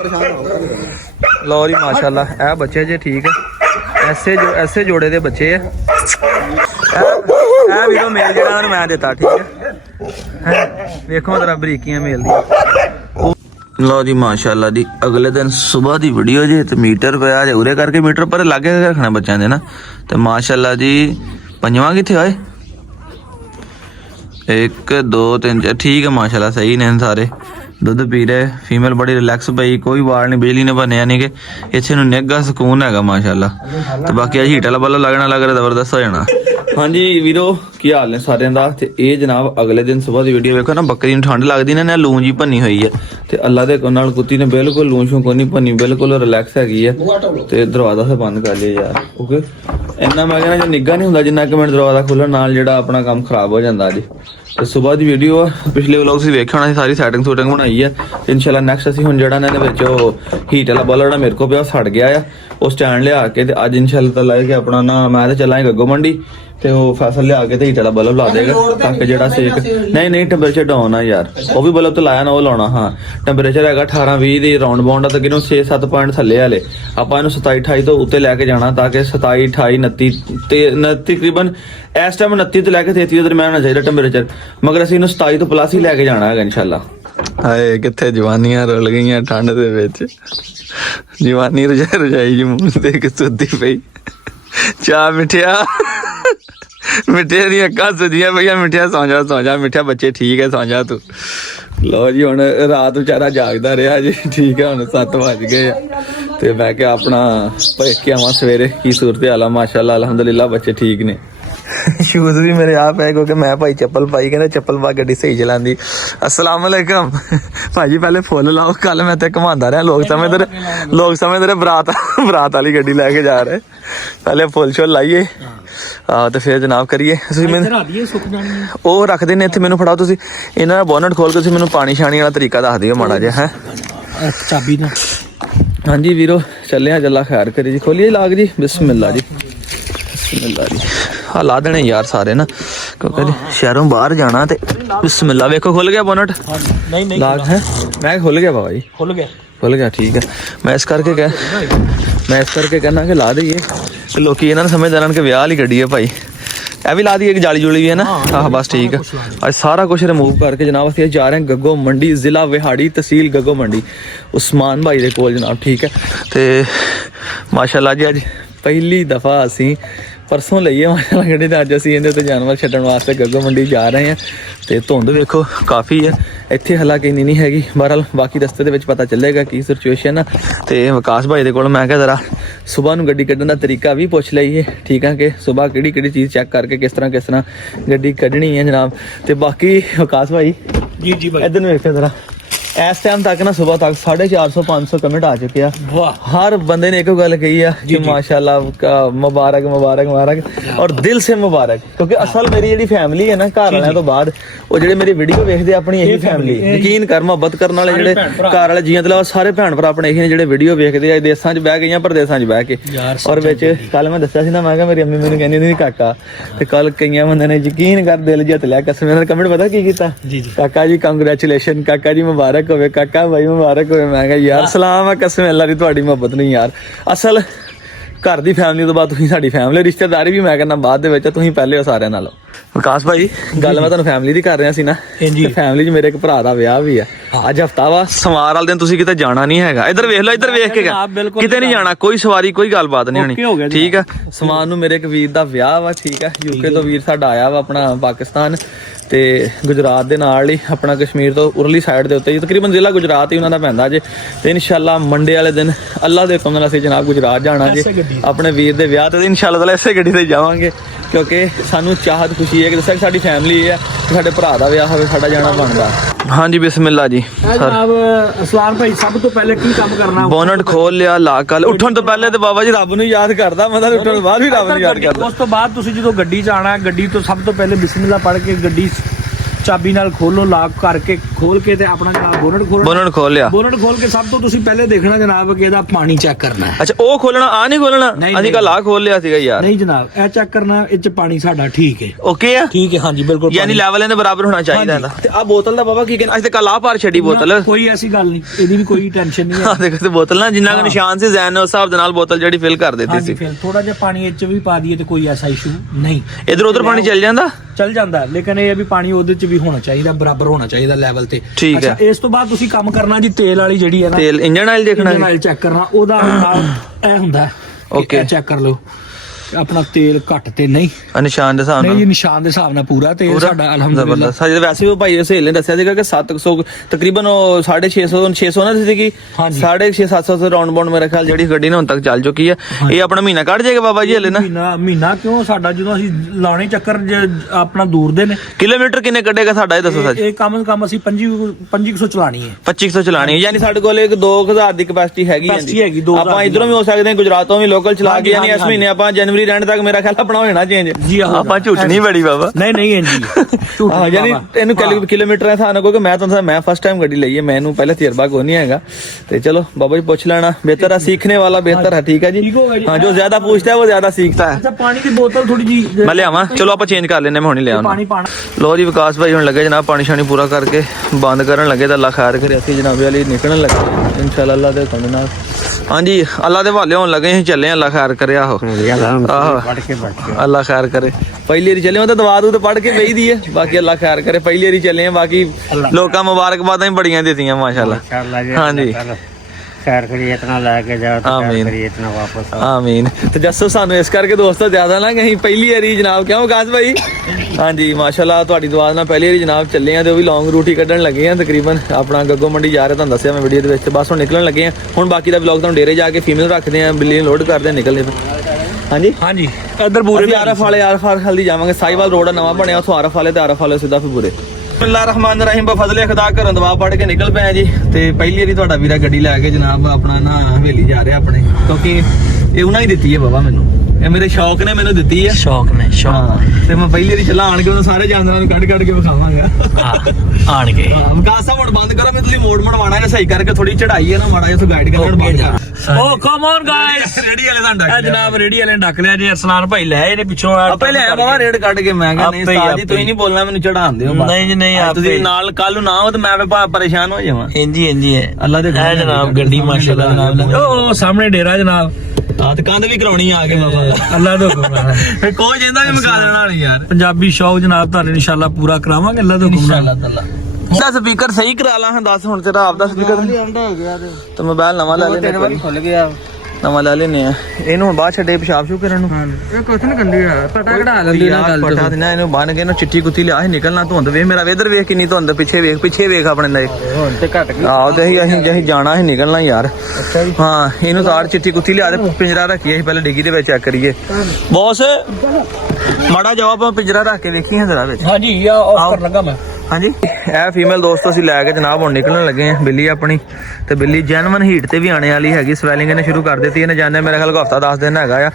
लो जी माशाल्लाह ए बच्चे जे ठीक है ऐसे जोड़े दे बच्चे है वीरो मेल जेड़ा मैं देता ठीक है देखो जरा बरीकियां मेल दी। लो जी माशाल्लाह दी अगले दिन सुबह दी वीडियो जे ते मीटर पे आ उरे करके मीटर पर लागे रखना बच्चों दे ना ते माशाल्लाह जी पंजवां किथे होए 1 2 3 4 ठीक है माशाल्लाह सही ने सारे दुध पी रहे फीमेल बड़ी रिलैक्स पई कोई वाल नहीं बिजली ने बनया नहीं कि इत्थे नूं निघा सुकून हैगा माशाल्लाह ते बाकी हीट वाला बल्ब लगना लग रहा जबरदस्त हो जाना। हाँ जी वीरो की हाल ने सारे का ते ये जनाब अगले दिन सुबह की वीडियो वेखो ना बकरी नूं ठंड लगदी ना लूं जी भनी हुई है ते अल्लाह दे नाल कुत्ती ने बिल्कुल लूं शूं कोई नहीं भनी बिल्कुल रिलैक्स हैगी है ते दरवाजा से बंद कर लिया यार ओके इन्ना मैं कहना जो निगा नहीं हुंदा जिन्ना 1 मिनट दरवाजा खुल्लण नाल जिहड़ा अपना काम खराब हो जांदा जी। तो सुबह की वीडियो पिछले व्लॉग से वेख्या होना सारी सैटिंग सूटिंग बनाई है इंशाल्लाह नैक्सट असीं हुण जिहड़ा इन्हां दे विच हीट वाला बल्ब जिहड़ा मेरे को पिया सड़ गया है वो स्टैंड लिया के ते अज इंशाल्लाह ताला के अपना ना मैं ते चलां गग्गो मंडी ते वो फैसल लिया के ते हीट वाला बल्ब ला देगा ताकि जिहड़ा सेक नहीं टेंपरेचर डाउन है यार वो भी बल्ब तो लाया ना वो लाना। हाँ टेंपरेचर हैगा 18-20 दे राउंड बाउंड है तकरीबन 6-7 पॉइंट थल्ले वाले आपां इहनूं 27-28 तो उत्ते लैके जाना ताकि 27-28-29 ते तकरीबन इस टाइम 29 तो लैके 33 दरम्यान होना चाहिए टेंपरेचर मगर असीं इहनूं 27 तो प्लस ही लैके जाना है इंशाल्लाह। हाए कित्थे जवानियां रुल गईयां ठंड दे विच जवानी रजाई जी मूंह ते इक सुद्दी पई चाह मिठिया मिठे दी अक्कां सुजियां भैया मिठिया सौ जा मिठिया बच्चे ठीक है सौ जा तू। लो जी हुण रात बेचारा जागदा रहा जी ठीक है हुण 7 बज गए ते मैं क्या अपना भेज के आवां सवेरे की सूरत हाल माशाल्लाह अल्हम्दुलिल्लाह बच्चे ठीक ने। शूज भी मेरे आप है क्योंकि मैं भाई चप्पल पाई कहते चप्पल पा गड्डी सही चलांदी। अस्सलाम वालेकुम भाजी पहले फुल लाओ कल मैं ते घुमांदा रहा लोग समझदे रहे बरात वाली गड्डी लैके जा रहे पहले फुल शुल लाइए तो फिर जनाब करिए वो रख देने इत्थे मैनू फड़ाओ तुसीं इन्हां दा बोनट खोल के तुसीं मैनू पानी शानी वाला तरीका दस दिओ माड़ा जिहा है चाबी ना। हाँ जी वीरो चले जल्ला खैर करी जी खोलिए लाग जी बिस्मिल्लाह जी बिस्मिल्लाह जी हाँ ला देने यार सारे ना क्योंकि शहरों बाहर जाना ते बिस्मिल्लाह वेखो खुल गया बोनट लाग है मैं खुल गया बाबा जी खुल गया ठीक है मैं इस करके कहना कि ला दईए लोग इन्होंने समझदार कि ब्याह वाली गड्डी है भाई ए भी ला दी एक जाली जुली भी है ना हाँ बस ठीक है आज सारा कुछ रिमूव करके जनाब असीं जा रहे हैं गग्गो मंडी जिला विहाड़ी तहसील गग्गो मंडी उस्मान भाई दे कोल जनाब ठीक है तो माशाल्लाह जी अज पहली दफ़ा असीं परसों लईए माशाल्लाह गड्डी ते अज असीं इहदे ते जानवर छड्डण वास्ते गग्गो मंडी जा रहे हैं तो धुंध वेखो काफ़ी है इत्थे हालांकि इन्नी नहीं हैगी बहरहाल बाकी रस्ते दे विच पता चलेगा की सिचुएशन है तो विकास भाई दे कोल मैं क्या जरा सुबह नूं गड्डी कड्ढण दा तरीका भी पुछ लईए ठीक है कि सुबह किहड़ी चीज़ चैक करके किस तरह गड्डी कड्ढनी है जनाब। तो बाकी विकास भाई जी भाई इधर नूं वेखो जरा इस टाइम तक ना सुबह तक 450-500 कमेंट आ चुके हैं हर बंदे ने एक गल कही है कि माशाल्लाह मुबारक और दिल से मुबारक क्योंकि असल मेरी जी फैमिली है ना घर वालों तो बाद वो जो मेरी वीडियो देखते अपनी यही फैमिली यकीन कर मुहब्बत करने वाले जो घर वाले जियां तो सारे भैन भरा अपने यही जो वीडियो देखते देशों बह गई प्रदेशों बह के और कल मैं दसा ना मैं मेरी अम्मी मैंने कहनी थी काका तो कल कई बंदे ने यकीन कर दिल जित लिया कसम कमेंट पता की काका जी कंग्रेचुलेशन काका जी मुबारक होवे काका भाई मुबारक होवे मैं कहा यार सलाम है कसम अल्लाह दी तुहाडी मोहब्बत नहीं यार असल घर दी फैमिली तो बाद तुसीं साडी फैमिली रिश्तेदारी भी मैं कहना बाद दे विच तुसीं पहले हो सारिਆਂ नालों। विकास भाई गल मैं तुहानूं फैमिली दी कर रहा सी ना फैमिली च मेरे एक भरा दा विआह भी है अज हफ्ता वा सवार वाले दिन तुसीं किते जाना नहीं हैगा इधर वेख लो इधर वेख के किते नहीं जाना कोई सवारी कोई गलबात नहीं होनी ठीक है। समान नूं मेरे एक वीर दा विआह वा ठीक है यूके तो वीर साडा आया वा अपना पाकिस्तान ते गुजरात दे नाल ही अपना कश्मीर तो उरली साइड दे उत्ते तकरीबन जिला गुजरात ही उन्हां दा पैंदा जे ते इंशाल्लाह मंडे वाले दिन अल्लाह दे हुक्म नाल असीं जनाब गुजरात जाना जे अपने वीर दे विआह ते इंशाल्लाह ताला इसे गड्डी ते जावांगे क्योंकि सानू चाहत खुशी है कि दस्सिया साडी फैमिली है साडे भरा दा विआह होवे साडा जाना बनदा। हाँ जी बिस्मिल्लाह जी जनाब असलाम भाई सब तो पहले की काम करना बोनट खोल लिया ला कल उठण तो पहले तो बाबा जी रब नूं याद करदा मतलब उठण तो बाद भी रब नूं याद करदा उस तो बाद तुसीं जदों गड्डी च आना गड्डी तो सब तो पहले बिस्मिल्लाह पढ़ के गड्डी ਚਾਬੀ ਨਾਲ ਖੋਲੋ, ਲਾਕ ਕਰਕੇ ਖੋਲ ਕੇ ਤੇ ਆਪਣਾ ਜਨਾਬ ਬੋਨਟ ਖੋਲਣਾ। ਬੋਨਟ ਖੋਲ ਲਿਆ। ਬੋਨਟ ਖੋਲ ਕੇ ਸਭ ਤੋਂ ਤੁਸੀਂ ਪਹਿਲੇ ਦੇਖਣਾ ਜਨਾਬ ਕਿ ਇਹਦਾ ਪਾਣੀ ਚੈੱਕ ਕਰਨਾ ਹੈ। ਅੱਛਾ ਉਹ ਖੋਲਣਾ, ਆ ਨਹੀਂ ਖੋਲਣਾ? ਅਸੀਂ ਕੱਲ ਆ ਖੋਲ ਲਿਆ ਸੀਗਾ ਯਾਰ। ਨਹੀਂ ਜਨਾਬ, ਇਹ ਚੈੱਕ ਕਰਨਾ, ਇਹ ਚ ਪਾਣੀ ਸਾਡਾ ਠੀਕ ਹੈ। ਓਕੇ ਆ, ਠੀਕ ਹੈ, ਹਾਂਜੀ ਬਿਲਕੁਲ। ਯਾਨੀ ਲੈਵਲ ਇਹਦੇ ਬਰਾਬਰ ਹੋਣਾ ਚਾਹੀਦਾ ਇਹਦਾ। ਤੇ ਆ ਬੋਤਲ ਦਾ ਬਾਬਾ ਕੀ ਕਹਿੰਦਾ? ਅੱਜ ਤੇ ਕੱਲ ਆ ਪਾਰ ਛੱਡੀ ਬੋਤਲ। ਕੋਈ ਐਸੀ ਗੱਲ ਨਹੀਂ, ਇਹਦੀ ਵੀ ਕੋਈ ਟੈਨਸ਼ਨ ਨਹੀਂ ਆ ਹੈ। ਦੇਖੋ ਤੇ ਬੋਤਲ ਨਾ ਜਿੰਨਾ ਕੁ ਨਿਸ਼ਾਨ ਸੀ ਜ਼ੈਨ ਨੇ ਉਸ ਹਿਸਾਬ ਦੇ ਨਾਲ ਬੋਤਲ ਜਿਹੜੀ ਫਿਲ ਕਰ ਦਿੱਤੀ ਸੀ। ਫਿਰ ਥੋੜਾ ਜਿਹਾ ਪਾਣੀ ਇਹ ਚ ਵੀ ਪਾ ਦਈਏ ਤੇ ਕੋਈ ਐਸਾ ਇਸ਼ੂ ਨਹੀਂ। ਇਧਰ ਉਧਰ ਪਾਣੀ ਚੱਲ ਜਾਂਦਾ, ਚੱਲ ਜਾਂਦਾ, ਲੇਕਿਨ ਇਹ ਵੀ ਪਾਣੀ ਉਹਦੇ ਚ ਵੀ ਹੋਣਾ ਚਾਹੀਦਾ, ਬਰਾਬਰ ਹੋਣਾ ਚਾਹੀਦਾ ਲੈਵਲ ਤੇ। ਠੀਕ ਹੈ। ਇਸ ਤੋਂ ਬਾਅਦ ਤੁਸੀਂ ਕੰਮ ਕਰਨਾ ਜੀ ਤੇਲ ਵਾਲੀ ਜਿਹੜੀ ਹੈ ਨਾ, ਤੇਲ ਇੰਜਨ ਆਇਲ ਦੇਖਣਾ। ਇੰਜਨ ਆਇਲ ਚੈੱਕ ਕਰਨਾ, ਉਹਦਾ ਨਾਲ ਇਹ ਹੁੰਦਾ। ਓਕੇ, ਚੈੱਕ ਕਰ ਲਓ ਆਪਣਾ ਤੇਲ ਘੱਟ ਤੇ ਨਹੀਂ, ਨਿਸ਼ਾਨ ਦੇ ਹਿਸਾਬ ਨਹੀਂ ਨਾਲ। ਜੀ ਨਿਸ਼ਾਨ ਦੇ ਹਿਸਾਬ ਨਾਲ ਪੂਰਾ ਤੇਲ ਸਾਡਾ ਅਲਹਮਦੁਲਿਲਾ। ਸਾਡੇ ਵੈਸੇ ਵੀ ਭਾਈ ਸਹੇਲ ਨੇ ਦੱਸਿਆ ਸੀਗਾ ਕਿ 700 ਤਕਰੀਬਨ 650 ਨਾ ਸੀਗੀ, 650 700 ਰਾਉਂਡ ਬਾਉਂਡ ਮੇਰੇ ਖਿਆਲ ਜਿਹੜੀ ਗੱਡੀ ਨੇ ਹੁਣ ਤੱਕ ਚੱਲ ਚੁੱਕੀ ਹੈ। ਇਹ ਆਪਣਾ ਮਹੀਨਾ ਕੱਢ ਜਾਏਗਾ ਬਾਬਾ ਜੀ ਹਲੇ ਨਾ। ਮਹੀਨਾ ਕਿਉਂ, ਸਾਡਾ ਜਦੋਂ ਅਸੀਂ ਲਾਣੇ ਚੱਕਰ ਆਪਣਾ ਦੂਰ ਦੇ ਨੇ। ਕਿਲੋਮੀਟਰ ਕਿੰਨੇ ਕੱਢੇਗਾ ਸਾਡਾ ਇਹ ਦੱਸੋ ਸੱਚ। ਇਹ ਕੰਮ ਅਸੀਂ 2500 ਚਲਾਣੀ ਹੈ। 2500 ਚਲਾਣੀ ਹੈ, ਯਾਨੀ ਸਾਡੇ ਕੋਲ ਇੱਕ 2000 ਦੀ ਕਪੈਸਿਟੀ ਹੈਗੀ ਹੈ ਜੀ। ਆਪਾਂ ਇਧਰੋਂ ਵੀ ਹੋ ਸਕਦੇ ਹਾਂ, ਗੁਜਰਾਤੋਂ ਵੀ ਲੋਕਲ ਚਲਾ ਕੇ, ਯਾਨੀ ਇਸ ਮਹੀਨੇ ਆਪਾਂ ਜਨਵਰੀ ਰੈਂਟ ਤੱਕ ਮੇਰਾ ਖਿਆਲ ਆਪਣਾ ਹੋ ਜਾਣਾ ਚੇਂਜ ਜੀ। ਆਪਾਂ ਝੂਠ ਨਹੀਂ ਬੜੀ ਬਾਬਾ, ਨਹੀਂ ਜੀ ਹਾਂ, ਯਾਨੀ ਇਹਨੂੰ ਕਿਲੋਮੀਟਰ ਹੈ ਸਾਨੂੰ, ਕਿਉਂਕਿ ਮੈਂ ਤੁਹਾਨੂੰ ਮੈਂ ਫਸਟ ਟਾਈਮ ਗੱਡੀ ਲਈ ਹੈ, ਮੈਨੂੰ ਪਹਿਲੇ ਤਜਰਬਾ ਕੋਈ ਨਹੀਂ ਹੈਗਾ। ਤੇ ਚਲੋ ਬਾਬਾ ਜੀ ਪੁੱਛ ਲੈਣਾ, ਬਿਹਤਰ ਹੈ, सीखने वाला बेहतर है। ठीक है जी, हाँ, जो ज्यादा पूछता है वो ज्यादा सीखता है। अच्छा, पानी की बोतल थोड़ी जी मैं ले आवा, चलो आप चेंज कर लेने, मैं हुणी ले आना। पानी पाना। लो जी विकास भाई हुण लगे जनाब पानी शानी पूरा करके बंद करन लगे, तो अल्लाह खैर करे। असि जनाब वाली निकलने लगे इंशाल्लाह अल्लाह दे हुक्म नाल। हाँ जी, अल्लाह दे हवाले होने लगे, चले, अल्लाह खैर करे। आहो अल्लाह खैर करे। पहली बारी चले तो दवा दू तो पढ़ के बही दी है, बाकी अल्लाह खैर करे। पहली बारी चले हैं, बाकी लोकां मुबारकबादां ही बड़ियां दित्तियां माशाल्लाह। हाँ जी, खैर करिए, इतना लेके जाओ तो खैर करिए, इतना वापस आओ। आमीन। तो जसो सानू इस करके दोस्तों ज्यादा ना कहीं पहली बारी जनाब, क्यों विकास भाई? हाँ जी माशाल्लाह, तुहाडी दुआ नाल पहली बारी जनाब चले हैं, तो भी लॉन्ग रूट ही कड्ढण लगे हैं। तकरीबन अपना गग्गो मंडी जा रहे, तुहानू दस्सिया मैं वीडियो दे विच, बस हुण निकलण लगे हैं। हुण बाकी दा व्लॉग तुहानू डेरे जाके फीमेल रखदे हैं, बिल्ली लोड करदे हैं, निकलदे फिर। हाँ जी, हाँ जी, इधर बूरे भी आरफ वाले हल्दी जावांगे। साहिवाल रोड नवा बनया, उथों आरफ वाले ते आरफ वाले सीधा फिर बुरे। बिस्मिल्लाहिर्रहमानिर्रहीम, बफज़ले खुदा घरों दवा पढ़ के निकल पे जी। ते पहली बारी तुहाडा वीरा गड्डी लैके जनाब अपना ना हवेली जा रहा अपने, क्योंकि ये उन्हें ही दित्ती है बाबा मैनू, ये मेरे शौक ने मैनू दित्ती है। शौक ने हाँ, ते मैं पहली बारी चला आण के उन्हें सारे जानवरां नूं कढ के विखावांगा। आण के विकास साहब हुण बंद करो, मैं तुसीं मोड़ मड़वाना है सही करके, थोड़ी चढ़ाई है ना, माड़ा जिहा गाइड करना। ओ कम ऑन गाइस, रेडी वाले दा डक जनाब रेडी वाले डक लिया जी। अरसलान भाई ले आए ने पिछों पहले आया बाबा रेड कट के, मैं कहा नहीं उस्ताद जी तुसीं नहीं बोलना, मैनू चढ़ाण दिओ। नहीं जी नहीं, आप तुसीं नाल कल नूं ना हो तो मैं परेशान हो जावां। इंजी इंजी है अल्लाह दे है जनाब, गड्डी माशाल्लाह जनाब। ओ सामने डेरा जनाब, हां ते कंध भी कराउणी आ के बाबा, अल्लाह दे हुक्म नाल। फिर कोई जिंदा भी मुका देना नहीं यार। पंजाबी शौक जनाब तुहानू इंशाल्लाह पूरा करावांगे, अल्लाह दे हुक्म नाल। ਦਾ ਸਪੀਕਰ ਸਹੀ ਕਰਾ ਲਾ, ਹਾਂ ਦੱਸ ਹੁਣ ਤੇਰਾ ਆਪਦਾ ਸਪੀਕਰ ਤੇ ਮੋਬਾਈਲ ਨਵਾਂ ਲੈ ਲੈਨੇ, खुल गया ਨਵਾਂ ਲੈ ਲੈਨੇ ਆ। ਇਹਨੂੰ ਹੁਣ ਬਾਅਦ ਛੱਡੇ ਪਿਸ਼ਾਬ ਸ਼ੂ ਕਰਨ ਨੂੰ, ये कुछ नहीं करनी है, पता कढ़ा लेंदी ना गल ਪਟਾ ਦੇਣਾ ਇਹਨੂੰ, ਬੰਨ ਕੇ ਇਹਨੂੰ ਚਿੱਟੀ ਕੁੱਤੀ ਲਿਆ, ਨਿਕਲਣਾ ਧੁੰਦ ਵੇਖ ਮੇਰਾ ਵੇਦਰ ਵੇਖ ਕਿੰਨੀ ਧੁੰਦ, ਪਿੱਛੇ ਵੇਖ ਆਪਣੇ ਦਾ। ਹੁਣ ਤੇ ਘਟ ਗਈ। ਆਹੋ ਤੇ ਅਸੀਂ ਜਾਣਾ ਸੀ ਨਿਕਲਣਾ ਯਾਰ। ਹਾਂ, ਇਹਨੂੰ ਤਾਰ ਚਿੱਟੀ ਕੁੱਤੀ ਲਿਆ ਦੇ, ਪਿੰਜਰਾ ਰੱਖੀਏ ਅਸੀਂ ਪਹਿਲਾਂ ਡਿੱਗੀ ਦੇ ਵਿੱਚ ਚੈੱਕ ਕਰੀਏ। ਬੌਸ ਮਾੜਾ ਜਵਾਬ ਪਿੰਜਰਾ ਰੱਖ ਕੇ ਵੇਖੀਏ ਜਰਾ ਵਿੱਚ। हां जी, या ऑफ कर लगा मैं। ਹਾਂਜੀ, ਇਹ ਫੀਮੇਲ ਦੋਸਤ ਅਸੀਂ ਲੈ ਕੇ ਜਨਾਬ ਹੁਣ ਨਿਕਲਣ ਲੱਗੇ ਆ। ਬਿੱਲੀ ਆਪਣੀ ਤੇ ਬਿੱਲੀ ਜੈਨੂਨ ਹੀਟ ਤੇ ਵੀ ਆਣੇ ਵਾਲੀ ਹੈਗੀ, ਸਵੈਲਿੰਗ ਇਹਨੇ ਸ਼ੁਰੂ ਕਰ ਦਿੱਤੀ। ਇਹਨੇ ਜਾਂਦੇ ਮੇਰੇ ਖਿਆਲ ਹਫਤਾ 10 ਦਿਨ ਹੈਗਾ ਆ,